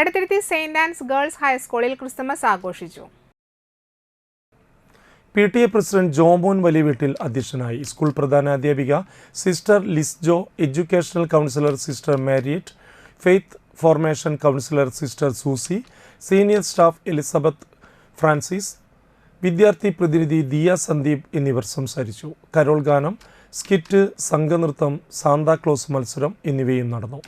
Edathiruthy saint Ann's girls ഹൈസ്കൂളിൽ Christmas ആഘോഷിച്ചു. PTA president Jomon Valiyaveettil അധ്യക്ഷനായി. സ്കൂൾ പ്രധാനാധ്യാപിക sister Lisjo, educational counsellor sister Mariet, faith formation counsellor sister Susie, senior staff Elizabeth Francis, വിദ്യാർത്ഥി പ്രതിനിധി ദിയ സന്ദീപ് എന്നിവർ സംസാരിച്ചു. കരോൾ ഗാനം, സ്കിറ്റ്, സംഘനൃത്തം, സാന്താക്ലോസ് മത്സരം എന്നിവയും നടന്നു.